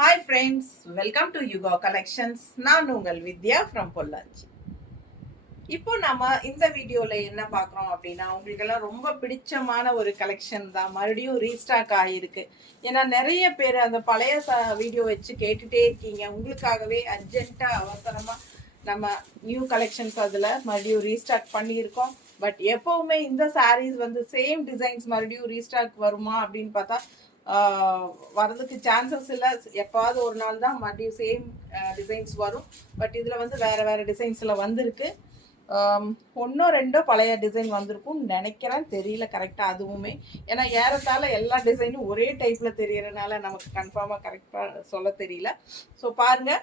Hi friends, welcome to Yuga collections. நான் உங்கள் வித்யா from Pollachi. இப்போ நம்ம இந்த வீடியோல என்ன பார்க்குறோம் அப்படின்னா, உங்களுக்கெல்லாம் ரொம்ப பிடிச்சமான ஒரு கலெக்ஷன் தான் மறுபடியும் ரீஸ்டாக் ஆகியிருக்கு. ஏன்னா நிறைய பேர் அந்த பழைய வீடியோ வச்சு கேட்டுட்டே இருக்கீங்க. உங்களுக்காகவே அர்ஜென்ட்டாக அவசரமாக நம்ம நியூ கலெக்ஷன்ஸ் அதில் மறுபடியும் ரீஸ்டாக் பண்ணியிருக்கோம். பட் எப்போவுமே இந்த சாரீஸ் வந்து சேம் டிசைன்ஸ் மறுபடியும் ரீஸ்டாக் வருமா அப்படின்னு பார்த்தா வரதுக்கு சான்சஸ் இல்லை. எப்பாவது ஒரு நாள் தான் மறுபடியும் சேம் டிசைன்ஸ் வரும். பட் இதில் வந்து வேறு வேறு டிசைன்ஸில் வந்திருக்கு. ஒன்றோ ரெண்டோ பழைய டிசைன் வந்திருக்கும் நினைக்கிறேன், தெரியல கரெக்டாக அதுவுமே. ஏன்னா ஏறத்தாழ எல்லா டிசைனும் ஒரே டைப்பில் தெரியறதுனால நமக்கு கன்ஃபார்மாக கரெக்டாக சொல்ல தெரியல. ஸோ பாருங்கள்,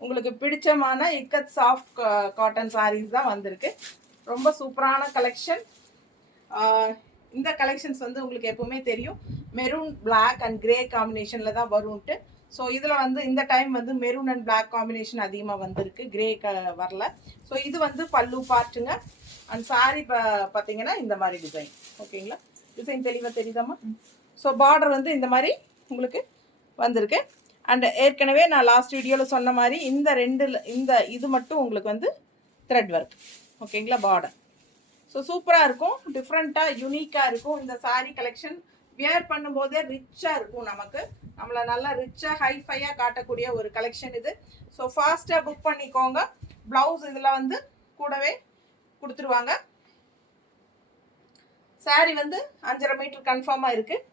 உங்களுக்கு பிடிச்சமான இக்கத் சாஃப்ட் காட்டன் சாரீஸ் தான் வந்திருக்கு. ரொம்ப சூப்பரான கலெக்ஷன். இந்த கலெக்ஷன்ஸ் வந்து உங்களுக்கு எப்பவுமே தெரியும், மெரூன் பிளாக் அண்ட் கிரே காம்பினேஷனில் தான் வரும்ட்டு. ஸோ இதில் வந்து இந்த டைம் வந்து மெரூன் அண்ட் பிளாக் காம்பினேஷன் அதிகமாக வந்திருக்கு, கிரே வரல. ஸோ இது வந்து பல்லு பார்ட்டுங்க. அண்ட் சாரி பார்த்தீங்கன்னா இந்த மாதிரி டிசைன். ஓகேங்களா, டிசைன் தெளிவாக தெரியுதாம்மா? ஸோ பார்டர் வந்து இந்த மாதிரி உங்களுக்கு வந்திருக்கு. அண்ட் ஏற்கனவே நான் லாஸ்ட் வீடியோவில் சொன்ன மாதிரி இந்த இது மட்டும் உங்களுக்கு வந்து த்ரெட் ஒர்க். ஓகேங்களா, பார்டர். ஸோ சூப்பராக இருக்கும், டிஃப்ரெண்ட்டாக யூனிக்காக இருக்கும். இந்த சாரீ கலெக்ஷன் வியர் பண்ணும்போதே ரிச்சாக இருக்கும், நம்மளை நல்லா ரிச்சாக ஹைஃபையாக காட்டக்கூடிய ஒரு கலெக்ஷன் இது. ஸோ ஃபாஸ்ட்டாக புக் பண்ணிக்கோங்க. ப்ளவுஸ் இதில் வந்து கூடவே கொடுத்துருவாங்க. சாரீ வந்து 5.5 மீட்டர் கன்ஃபார்மாக இருக்குது.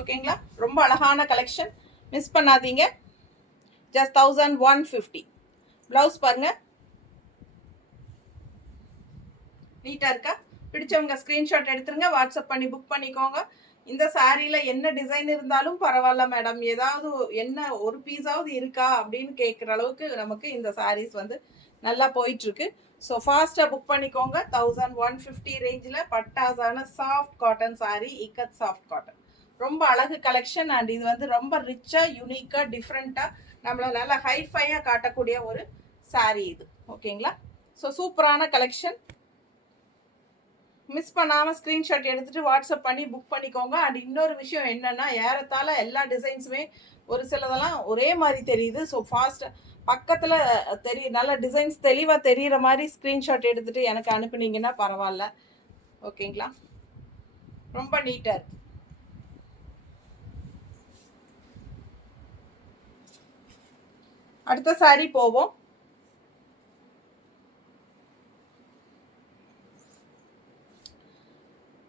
ஓகேங்களா, ரொம்ப அழகான கலெக்ஷன், மிஸ் பண்ணாதீங்க. ஜஸ்ட் 1150. ப்ளவுஸ் பாருங்கள், நீட்டாக இருக்கா? பிடிச்சவங்க ஸ்க்ரீன்ஷாட் எடுத்துருங்க, வாட்ஸ்அப் பண்ணி புக் பண்ணிக்கோங்க. இந்த சாரியில் என்ன டிசைன் இருந்தாலும் பரவாயில்ல மேடம், ஏதாவது என்ன ஒரு பீஸாவது இருக்கா அப்படின்னு கேட்குற அளவுக்கு நமக்கு இந்த சாரீஸ் வந்து நல்லா போயிட்டுருக்கு. ஸோ ஃபாஸ்ட்டாக புக் பண்ணிக்கோங்க. 1150 ரேஞ்சில் பட்டாசான soft cotton sari, ikat soft cotton. ரொம்ப அழகு கலெக்ஷன். அண்ட் இது வந்து ரொம்ப ரிச்சாக யூனிக்காக டிஃப்ரெண்ட்டாக நம்மளை நல்லா ஹைஃபையாக காட்டக்கூடிய ஒரு சாரீ இது. ஓகேங்களா, ஸோ சூப்பரான கலெக்ஷன். மிஸ் பண்ணாமல் ஸ்க்ரீன்ஷாட் எடுத்துகிட்டு வாட்ஸ்அப் பண்ணி புக் பண்ணிக்கோங்க. அண்ட் இன்னொரு விஷயம் என்னென்னா, ஏறத்தாழ எல்லா டிசைன்ஸுமே ஒரு சிலதெல்லாம் ஒரே மாதிரி தெரியுது. ஸோ ஃபாஸ்ட்டாக பக்கத்தில் நல்ல டிசைன்ஸ் தெளிவாக தெரிகிற மாதிரி ஸ்க்ரீன்ஷாட் எடுத்துகிட்டு எனக்கு அனுப்புனீங்கன்னா பரவாயில்ல. ஓகேங்களா, ரொம்ப நீட்டாக இருக்கு. அடுத்த சாரி போவோம்.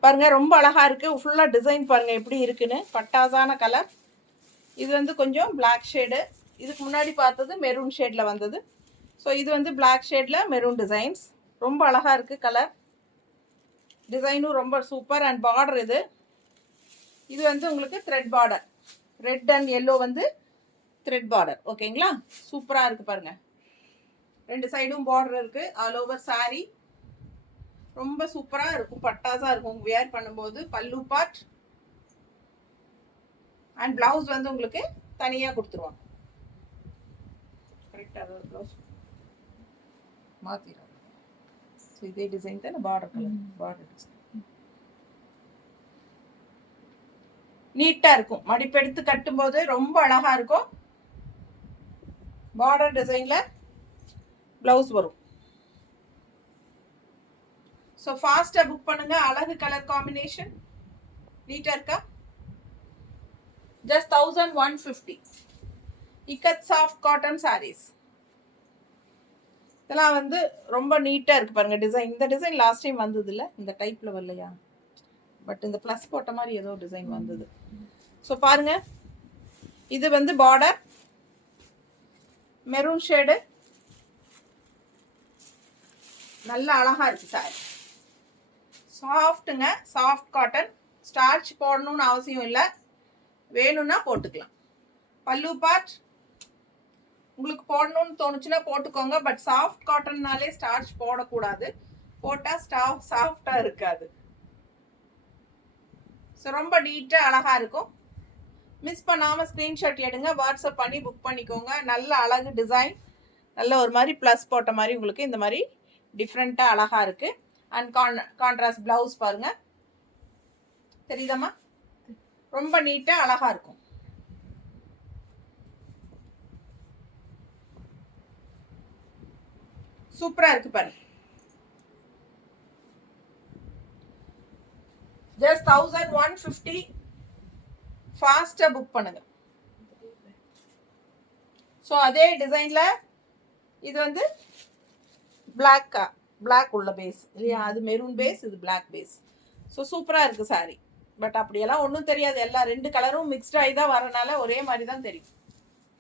பாருங்க, ரொம்ப அழகா இருக்கு. ஃபுல்லா டிசைன் பாருங்க எப்படி இருக்குன்னு. பட்டாசான கலர். இது வந்து கொஞ்சம் பிளாக் ஷேடு. இதுக்கு முன்னாடி பார்த்தது மெரூன் ஷேட்ல வந்தது. ஸோ இது வந்து பிளாக் ஷேட்ல மெரூன் டிசைன்ஸ். ரொம்ப அழகா இருக்கு கலர், டிசைனும் ரொம்ப சூப்பர். அண்ட் பார்டர் இது வந்து உங்களுக்கு thread border, red and yellow வந்து த்ரெட் பார்டர். ஓகேங்களா, சூப்பராக இருக்கு பாருங்க. ரெண்டு சைடும் பார்டர் இருக்கு. ஆல் ஓவர் சாரி ரொம்ப சூப்பராக இருக்கும், பட்டாசா இருக்கும் வியர் பண்ணும்போது. பல்லு பார்ட் அண்ட் பிளவுஸ் வந்து உங்களுக்கு தனியாக கொடுத்துருவாங்க. கரெக்டாக ப்ளவுஸ் மாற்றிடும். ஸோ இதே டிசைன் தானே, பார்டர் கலர், பார்டர் டிசைன் நீட்டாக இருக்கும். மடிப்பெடுத்து கட்டும்போது ரொம்ப அழகாக இருக்கும். பார்டர் டிசைனில் ப்ளவுஸ் வரும். ஸோ ஃபாஸ்ட்டாக புக் பண்ணுங்க. அழகு கலர் காம்பினேஷன், நீட்டாக இருக்கா? Just 1150. Ikat soft cotton saris. இதெல்லாம் வந்து ரொம்ப நீட்டாக இருக்குது பாருங்க டிசைன். இந்த டிசைன் லாஸ்ட் டைம் வந்தது இல்லை, இந்த டைப்பில் வரலையா? பட் இந்த ப்ளஸ் போட்ட மாதிரி ஏதோ டிசைன் வந்தது. ஸோ பாருங்க, இது வந்து பார்டர் மெரூன் ஷேடு, நல்ல அழகாக இருக்குது சாரி. சாஃப்ட்டுங்க, சாஃப்ட் காட்டன். ஸ்டார்ச் போடணும்னு அவசியம் இல்லை, வேணும்னா போட்டுக்கலாம். பல்லு பார்ட் உங்களுக்கு போடணும்னு தோணுச்சுன்னா போட்டுக்கோங்க. பட் சாஃப்ட் காட்டன்னாலே ஸ்டார்ச் போடக்கூடாது, போட்டால் சாஃப்டாக இருக்காது. ஸோ ரொம்ப நீட்டாக அழகாக இருக்கும். மிஸ் பண்ணாமல் ஸ்க்ரீன்ஷாட் எடுங்க, வாட்ஸ்அப் பண்ணி புக் பண்ணிக்கோங்க. நல்ல அழகு டிசைன், நல்ல ஒரு மாதிரி ப்ளஸ் போட்ட மாதிரி உங்களுக்கு இந்த மாதிரி டிஃப்ரெண்ட்டாக அழகாக இருக்குது. அண்ட் கான்ட்ராஸ்ட் ப்ளவுஸ் பாருங்கள். தெரியுதாம்மா? ரொம்ப நீட்டா அழகா இருக்கும். சூப்பரா இருக்கு பாருங்க. ஜஸ்ட் 1150. ஃபாஸ்டா புக் பண்ணுங்க. ஸோ அதே டிசைன்ல இது வந்து பிளாக் உள்ள பேஸ் இல்லையா? அது மெரூன் பேஸ், இது பிளாக் பேஸ். ஸோ சூப்பராக இருக்குது சாரி. பட் அப்படியெல்லாம் ஒன்றும் தெரியாது, எல்லாம் 2 கலரும் மிக்ஸ்ட் ஆகி தான் வரனால ஒரே மாதிரி தான் தெரியும்.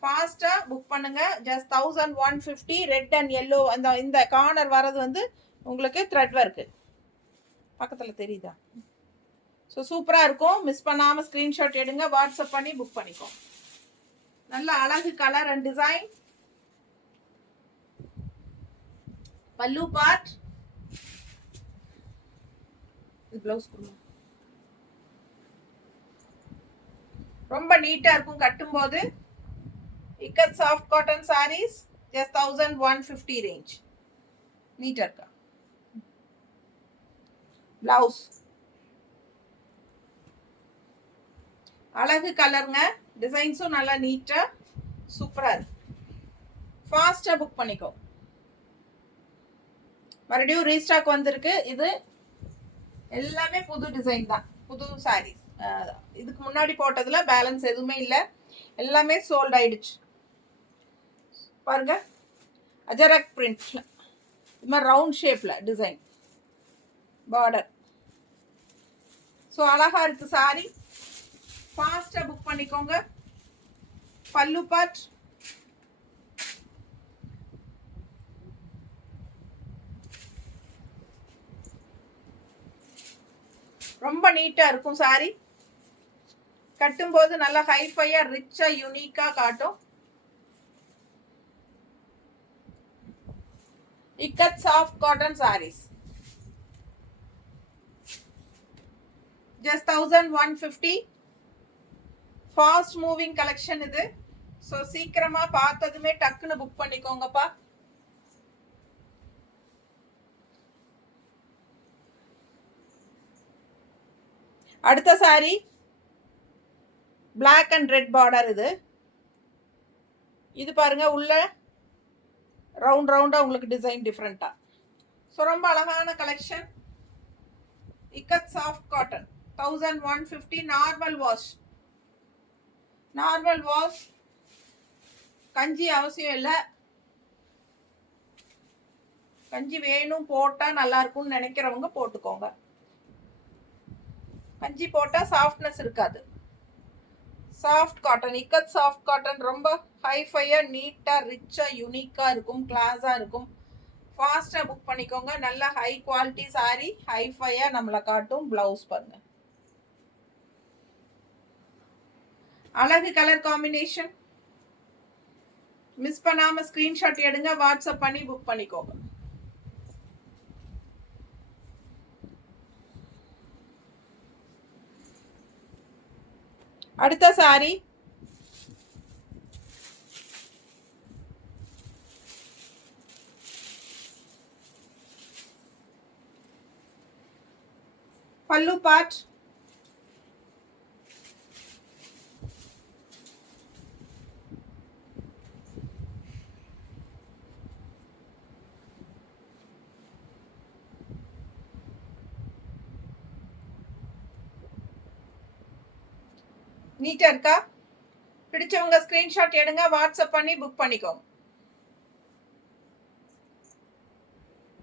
ஃபாஸ்ட்டாக புக் பண்ணுங்க. ஜஸ்ட் 1150. ரெட் அண்ட் எல்லோ அந்த இந்த கார்னர் வரது வந்து உங்களுக்கு த்ரெட் ஒர்க்கு பக்கத்தில் தெரியுதா? ஸோ சூப்பராக இருக்கும். மிஸ் பண்ணாமல் ஸ்க்ரீன்ஷாட் எடுங்க, வாட்ஸ்அப் பண்ணி புக் பண்ணிக்கோ. நல்ல அழகு கலர் அண்ட் டிசைன். பல்லு பார்ட், ப்ளவுஸ் ரொம்ப நீட்டா இருக்கும் கட்டும்போது. Ikat soft cotton saris just 1150 range. நீட்டா இருக்கா? பிளவுஸ் அழகு கலருங்க, டிசைன்ஸும் நல்லா நீட்டா சூப்பரா இருக்கு. ஃபாஸ்டா புக் பண்ணிக்கோ. மறுபடியும் ரீஸ்டாக் வந்திருக்கு. இது எல்லாமே புது டிசைன் தான், புது சாரீஸ். இதுக்கு முன்னாடி போட்டதுல பேலன்ஸ் எதுவுமே இல்லை, எல்லாமே சோல்ட் ஆயிடுச்சு. பாருங்க, அஜரக் பிரிண்ட்ல இது மாதிரி ரவுண்ட் ஷேப்ல டிசைன் பார்டர். ஸோ அழகா இருக்கு சாரி. ஃபாஸ்டா புக் பண்ணிக்கோங்க. பல்லு பார்ட், ரொம்ப நீட்டா இருக்கும் சாரி. கட்டும்போது நல்லா ஹைஃபையா ரிச்சா யூனிக்கா காட்டும். Ikat soft cotton saris just 1150. Fast moving collection இது. ஸோ சீக்கிரமா பார்த்ததுமே டக்குன்னு புக் பண்ணிக்கோங்கப்பா. அடுத்த sari black and red border. இது பாருங்க, உள்ள ரவுண்டா உங்களுக்கு டிசைன் டிஃப்ரெண்டா. ஸோ ரொம்ப அழகான collection. Ikat soft cotton 1150. Normal wash, கஞ்சி அவசியம் இல்லை. கஞ்சி வேணும், போட்டா நல்லா இருக்கும்னு நினைக்கிறவங்க போட்டுக்கோங்க. கஞ்சி போட்டா சாஃப்ட்னஸ் இருக்காது. Soft cotton, ikat soft cotton ரொம்ப ஹைஃபையா நீட்டா ரிச்சா யூனிக்கா இருக்கும், கிளாஸா இருக்கும். ஃபாஸ்டா புக் பண்ணிக்கோங்க. நல்ல ஹை குவாலிட்டி சாரி, ஹைஃபையா நம்மளை காட்டும். பிளவுஸ் பாருங்க, அழகு கலர் காம்பினேஷன். மிஸ் பண்ணாம ஸ்கிரீன்ஷாட் எடுங்க, வாட்ஸ்அப் பண்ணி புக் பண்ணிக்கோங்க. அடுத்த சாரி பல்லு பார்ட், நீட்டா இருக்கா? பிடிச்சவங்க ஸ்கிரீன்ஷாட் எடுங்க, வாட்ஸ்அப் பண்ணி புக் பண்ணிக்கோங்க.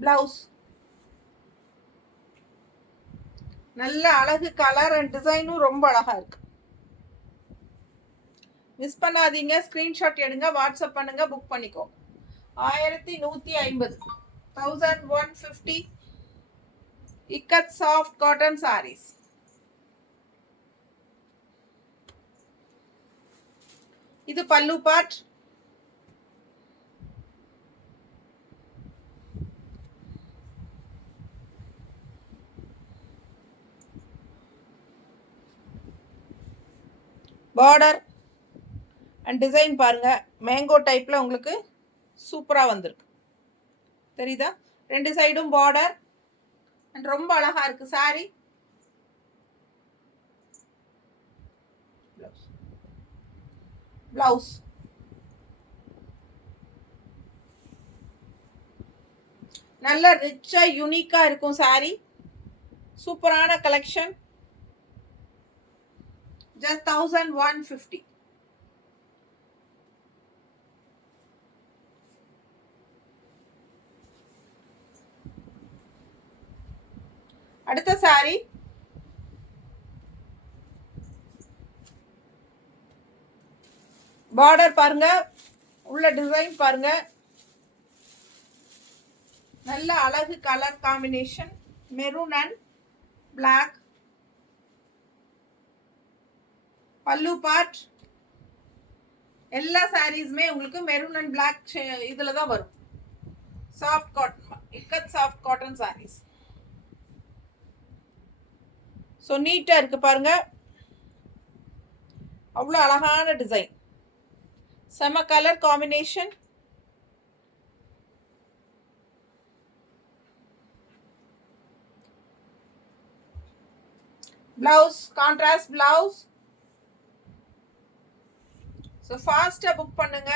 பிளவுஸ் நல்ல அழகு கலர் அண்ட் டிசைனும் ரொம்ப அழகா இருக்கு. மிஸ் பண்ணாதீங்க, ஸ்கிரீன்ஷாட் எடுங்க, வாட்ஸ்அப் பண்ணுங்க, புக் பண்ணிக்கோங்க. 1150. 1150 இக்கத் சாஃப்ட் காட்டன் சாரீஸ். இது பல்லு பார்ட். பார்டர் அண்ட் டிசைன் பாருங்க, மேங்கோ டைப்ல உங்களுக்கு சூப்பரா வந்திருக்கு. தெரியுதா? 2 சைடும் பார்டர் அண்ட் ரொம்ப அழகா இருக்கு சாரி. பிளவுஸ். நல்ல ரிச்சா யூனிக்கா இருக்கும் சாரி. சூப்பரான கலெக்ஷன். just 1150. அடுத்த சாரி பார்டர் பாருங்க, உள்ள டிசைன் பாருங்க, நல்ல அழகு colour combination, maroon and black. பல்லு பார்ட் எல்லா சாரீஸ்மே உங்களுக்கு மெரூன் அண்ட் பிளாக் இதுல தான் வரும். Soft cotton, ikat soft cotton saris. So நீட்டா இருக்கு பாருங்க, அவ்வளோ அழகான டிசைன், செம colour combination. Blouse contrast blouse. So ஃபாஸ்ட்டாக புக் பண்ணுங்க.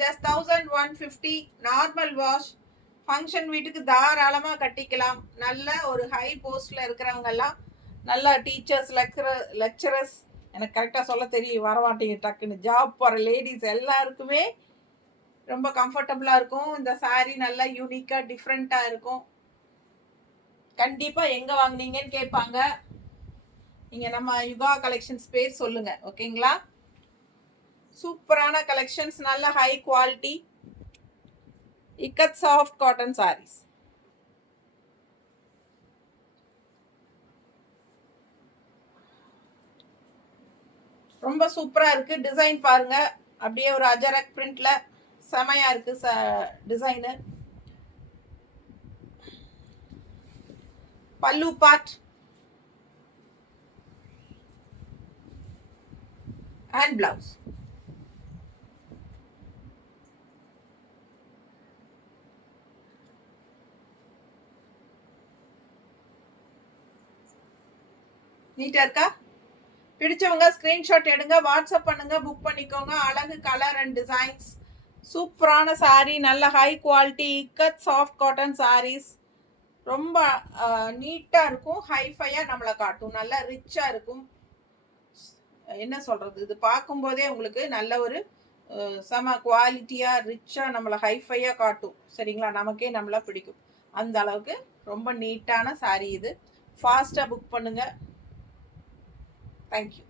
ஜஸ்ட் 1150. நார்மல் வாஷ், ஃபங்க்ஷன் வீட்டுக்கு தாராளமாக கட்டிக்கலாம். நல்ல ஒரு ஹை போஸ்டில் இருக்கிறவங்கெல்லாம், நல்ல டீச்சர்ஸ், லெக்சரர்ஸ், எனக்கு கரெக்டாக சொல்ல தெரியும் வரமாட்டேங்க டக்குன்னு, ஜாப் போகிற லேடிஸ் எல்லாருக்குமே ரொம்ப கம்ஃபர்டபுளாக இருக்கும். இந்த சாரீ நல்லா யூனிக்காக டிஃப்ரெண்ட்டாக இருக்கும். கண்டிப்பாக எங்கே வாங்கினீங்கன்னு கேட்பாங்க. நீங்கள் நம்ம யுகா கலெக்ஷன்ஸ் பேர் சொல்லுங்கள், ஓகேங்களா? சூப்பரான கலெக்ஷன்ஸ், நல்ல high quality ikat soft cotton saris. ரொம்ப சூப்பரா இருக்கு. டிசைன் பாருங்க, அப்படியே ஒரு அஜரக் பிரிண்ட்ல செமையா இருக்கு டிசைனு. பல்லு பார்ட் அண்ட் பிளவுஸ். நீட்டா இருக்கா? பிடிச்சவங்க ஸ்கிரீன்ஷாட் எடுங்க, வாட்ஸ்அப் பண்ணுங்க, புக் பண்ணிக்கோங்க. அழகு கலர் அண்ட் டிசைன்ஸ், சூப்பரான சாரீ, நல்ல high quality ikat soft cotton saris. ரொம்ப நீட்டா இருக்கும், ஹைஃபையா நம்மளை காட்டும், நல்லா ரிச்சா இருக்கும். என்ன சொல்றது, இது பார்க்கும்போதே உங்களுக்கு நல்ல ஒரு செம குவாலிட்டியா ரிச்சா நம்மளை ஹைஃபையா காட்டும். சரிங்களா? நமக்கே நம்மளை பிடிக்கும் அந்த அளவுக்கு. ரொம்ப நீட்டான சாரீ இது. ஃபாஸ்டா புக் பண்ணுங்க. Thank you.